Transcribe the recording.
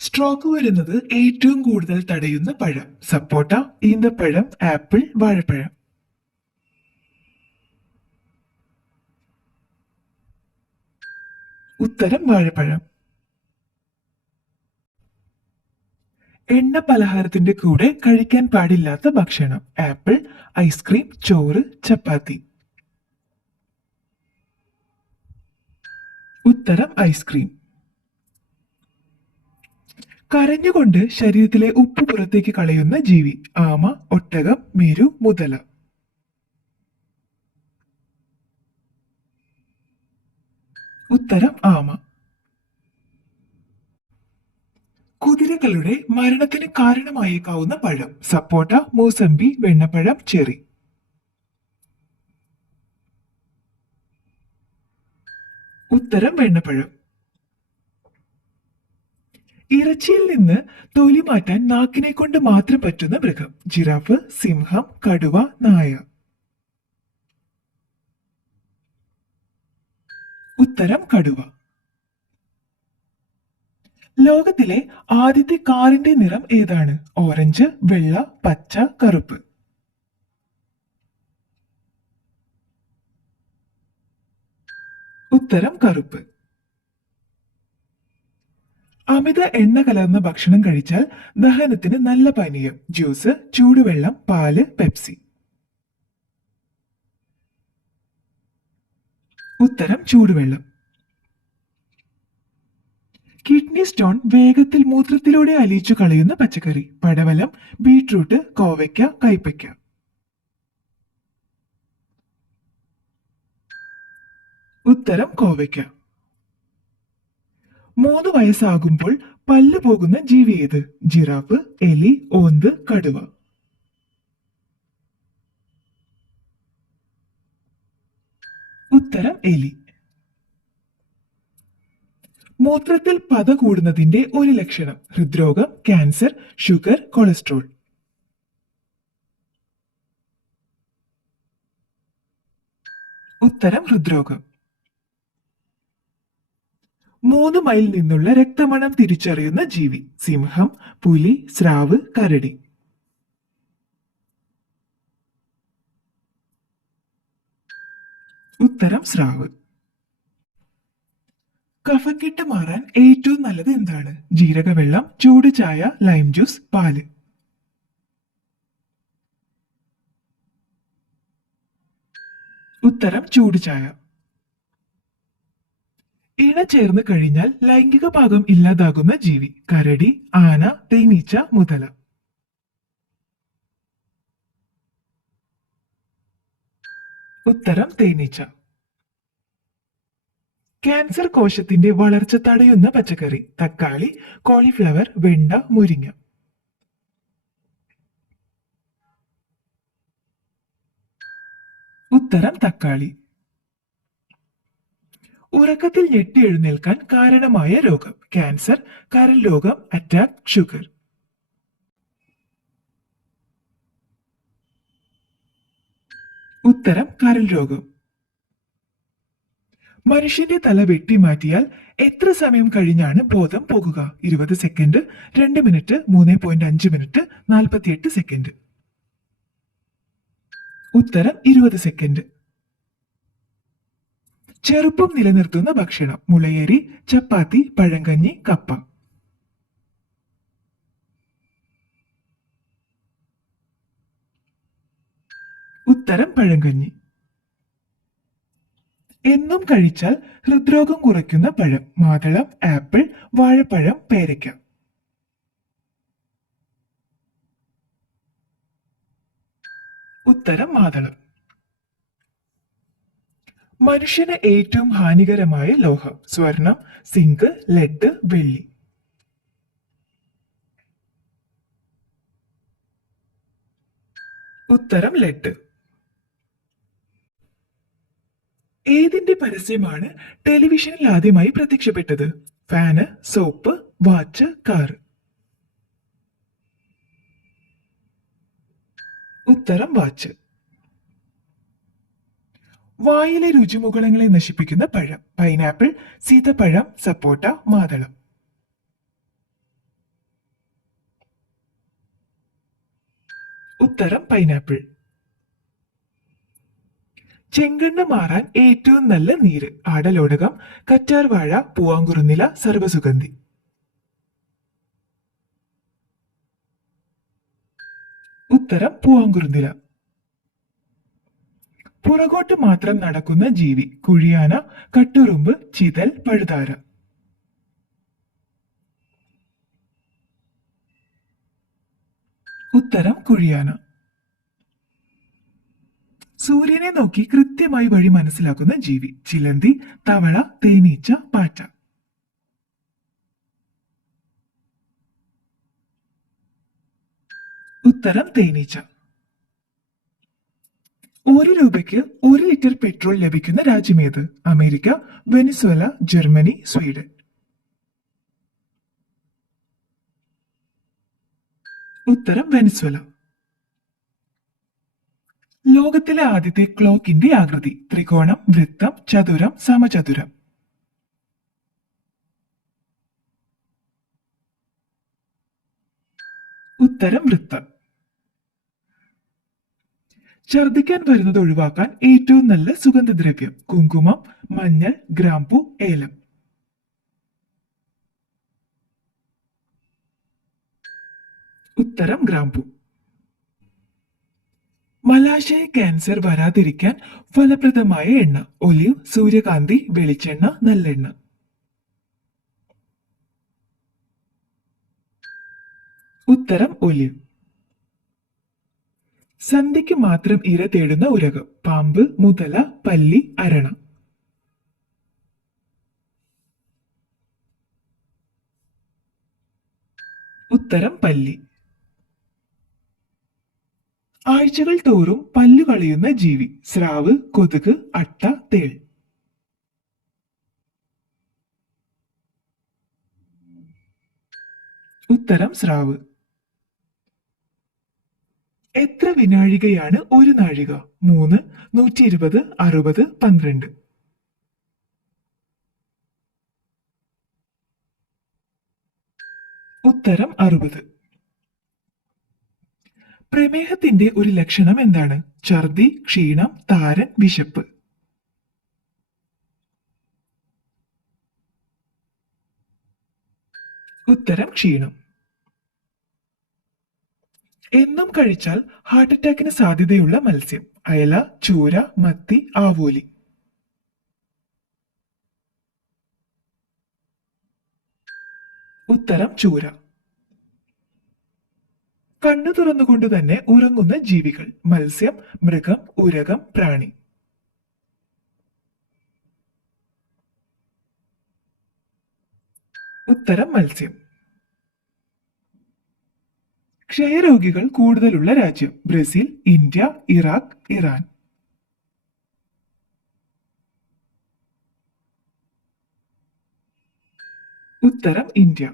Stroke വരുന്നത് ഏറ്റവും കൂടുതൽ തടയുന്ന പഴം സപ്പോട്ട, ഈന്തപ്പഴം, ആപ്പിൾ, വാഴപ്പഴം. ഉത്തരം വാഴപ്പഴം. എണ്ണ പലഹാരത്തിന്റെ കൂടെ കഴിക്കാൻ പാടില്ലാത്ത ഭക്ഷണം ആപ്പിൾ, ഐസ്ക്രീം, ചോറ്, ചപ്പാത്തി. ഉത്തരം ഐസ്ക്രീം. കരഞ്ഞുകൊണ്ട് ശരീരത്തിലെ ഉപ്പ് പുറത്തേക്ക് കളയുന്ന ജീവി ആമ, ഒട്ടകം, മേരു, മുതല. ഉത്തരം ആമ. കുതിരകളുടെ മരണത്തിന് കാരണമായേക്കാവുന്ന പഴം സപ്പോട്ട, മൂസമ്പി, വെണ്ണപ്പഴം, ചെറി. ഉത്തരം വെണ്ണപ്പഴം. ഇറച്ചിയിൽ നിന്ന് തൊലി മാറ്റാൻ നാക്കിനെ കൊണ്ട് മാത്രം പറ്റുന്ന മൃഗം ജിറാഫ്, സിംഹം, കടുവ, നായ. ഉത്തരം കടുവ. ലോകത്തിലെ ആദ്യത്തെ കാറിന്റെ നിറം ഏതാണ്? ഓറഞ്ച്, വെള്ള, പച്ച, കറുപ്പ്. ഉത്തരം കറുപ്പ്. അമിത എണ്ണ കലർന്ന ഭക്ഷണം കഴിച്ചാൽ ദഹനത്തിന് നല്ല പാനീയം ജ്യൂസ്, ചൂടുവെള്ളം, പാല്, പെപ്സി. ഉത്തരം ചൂടുവെള്ളം. കിഡ്നി സ്റ്റോൺ വേഗത്തിൽ മൂത്രത്തിലൂടെ അലിയിച്ചു കളയുന്ന പച്ചക്കറി പടവലം, ബീട്രൂട്ട്, കോവയ്ക്ക, കൈപ്പയ്ക്ക. ഉത്തരം കോവയ്ക്ക. 3 വയസ്സാകുമ്പോൾ പല്ല് പോകുന്ന ജീവി ഏത്? ജിറാഫ്, എലി, ഓന്ത്, കടുവ. ഉത്തരം എലി. മൂത്രത്തിൽ പത കൂടുന്നതിന്റെ ഒരു ലക്ഷണം ഹൃദ്രോഗം, ക്യാൻസർ, ഷുഗർ, കൊളസ്ട്രോൾ. ഉത്തരം ഹൃദ്രോഗം. 3 മൈൽ നിന്നുള്ള രക്തമണം തിരിച്ചറിയുന്ന ജീവി സിംഹം, പുലി, സ്രാവ്, കരടി. ഉത്തരം സ്രാവ്. കഫക്കെട്ട് മാറാൻ ഏറ്റവും നല്ലത് എന്താണ്? ജീരകവെള്ളം, ചൂട് ചായ, ലൈം ജ്യൂസ്, പാല്. ഉത്തരം ചൂട് ചായ. ഇണ ചേർന്ന് കഴിഞ്ഞാൽ ലൈംഗിക ഭാഗം ഇല്ലാതാകുന്ന ജീവി കരടി, ആന, തേനീച്ച, മുതല. ഉത്തരം തേനീച്ച. ക്യാൻസർ കോശത്തിന്റെ വളർച്ച തടയുന്ന പച്ചക്കറി തക്കാളി, കോളിഫ്ലവർ, വെണ്ട, മുരിങ്ങ. ഉത്തരം തക്കാളി. ഉറക്കത്തിൽ ഞെട്ടി എഴുന്നേൽക്കാൻ കാരണമായ രോഗം ക്യാൻസർ, കരൾ രോഗം, അറ്റാക്ക്, ഷുഗർ. ഉത്തരം കരൾ രോഗം. മനുഷ്യന്റെ തല വെട്ടിമാറ്റിയാൽ എത്ര സമയം കഴിഞ്ഞാണ് ബോധം പോകുക? 20 സെക്കൻഡ്, 2 മിനിറ്റ്, 3.5 മിനിറ്റ്, 48 സെക്കൻഡ്. ഉത്തരം 20 സെക്കൻഡ്. ചെറുപ്പം നിലനിർത്തുന്ന ഭക്ഷണം മുളയരി, ചപ്പാത്തി, പഴങ്കഞ്ഞി, കപ്പ. ഉത്തരം പഴങ്കഞ്ഞി. എന്നും കഴിച്ചാൽ ഹൃദ്രോഗം കുറയ്ക്കുന്ന പഴം മാതളം, ആപ്പിൾ, വാഴപ്പഴം, പേരയ്ക്ക. ഉത്തരം മാതളം. മനുഷ്യന് ഏറ്റവും ഹാനികരമായ ലോഹം സ്വർണം, സിങ്ക്, ലെഡ്, വെള്ളി. ഉത്തരം ലെഡ്. ഏതിന്റെ പരസ്യമാണ് ടെലിവിഷനിൽ ആദ്യമായി പ്രത്യക്ഷപ്പെട്ടത്? Fan, soap, watch, car. ഉത്തരം വാച്ച്. വായിലെ രുചിമുകുളങ്ങളെ നശിപ്പിക്കുന്ന പഴം പൈനാപ്പിൾ, സീതപ്പഴം, സപ്പോട്ട, മാതളം. ഉത്തരം പൈനാപ്പിൾ. ചെങ്കണ്ണ് മാറാൻ ഏറ്റവും നല്ല നീര്: ആടലോടകം, കറ്റാർവാഴ, പൂവാങ്കുറുന്നില, സർവ്വസുഗന്ധി. ഉത്തരം പൂവാങ്കുറുന്നില. പുറകോട്ട് മാത്രം നടക്കുന്ന ജീവി: കുഴിയാന, കട്ടുറുമ്പ്, ചിതൽ, പഴുതാര. ഉത്തരം കുഴിയാന. സൂര്യനെ നോക്കി കൃത്യമായി വഴി മനസ്സിലാക്കുന്ന ജീവി: ചിലന്തി, തവള, തേനീച്ച, പാറ്റ. ഉത്തരം തേനീച്ച. 1 രൂപയ്ക്ക് 1 ലിറ്റർ പെട്രോൾ ലഭിക്കുന്ന രാജ്യമേത്? America, Venezuela, Germany, Sweden. ഉത്തരം വെനിസ്വേല. ലോകത്തിലെ ആദ്യത്തെ ക്ലോക്കിന്റെ ആകൃതി: ത്രികോണം, വൃത്തം, ചതുരം, സമചതുരം. ഉത്തരം വൃത്തം. ഛർദിക്കാൻ വരുന്നത് ഒഴിവാക്കാൻ ഏറ്റവും നല്ല സുഗന്ധദ്രവ്യം: കുങ്കുമം, മഞ്ഞൾ, ഗ്രാമ്പു, ഏലം. ഉത്തരം ഗ്രാമ്പു. മലാശയ ക്യാൻസർ വരാതിരിക്കാൻ ഫലപ്രദമായ എണ്ണ: ഒലിവ്, സൂര്യകാന്തി, വെളിച്ചെണ്ണ, നല്ലെണ്ണ. ഉത്തരം ഒലിവ്. സന്ധ്യയ്ക്ക് മാത്രം ഇര തേടുന്ന ഉരകം: പാമ്പ്, മുതല, പല്ലി, അരണ. ഉത്തരം പല്ലി. ആഴ്ചകൾ തോറും പല്ലു കളയുന്ന ജീവി: സ്രാവ്, കൊതുക്, അട്ട, തേൾ. ഉത്തരം സ്രാവ്. എത്ര വിനാഴികയാണ് ഒരു നാഴിക? 3, 120, 60, 12. ഉത്തരം 60. പ്രമേഹത്തിന്റെ ഒരു ലക്ഷണം എന്താണ്? ഛർദി, ക്ഷീണം, താരൻ, വിശപ്പ്. ഉത്തരം ക്ഷീണം. എന്നും കഴിച്ചാൽ ഹാർട്ട് അറ്റാക്കിന് സാധ്യതയുള്ള മത്സ്യം: അയല, ചൂര, മത്തി, ആവോലി. ഉത്തരം ചൂര. കണ്ണു തുറന്നുകൊണ്ട് തന്നെ ഉറങ്ങുന്ന ജീവികൾ: മത്സ്യം, മൃഗം, ഉരകം, പ്രാണി. ഉത്തരം മത്സ്യം. ക്ഷയരോഗികൾ കൂടുതലുള്ള രാജ്യം: ബ്രസീൽ, ഇന്ത്യ, ഇറാഖ്, ഇറാൻ. ഉത്തരം ഇന്ത്യ.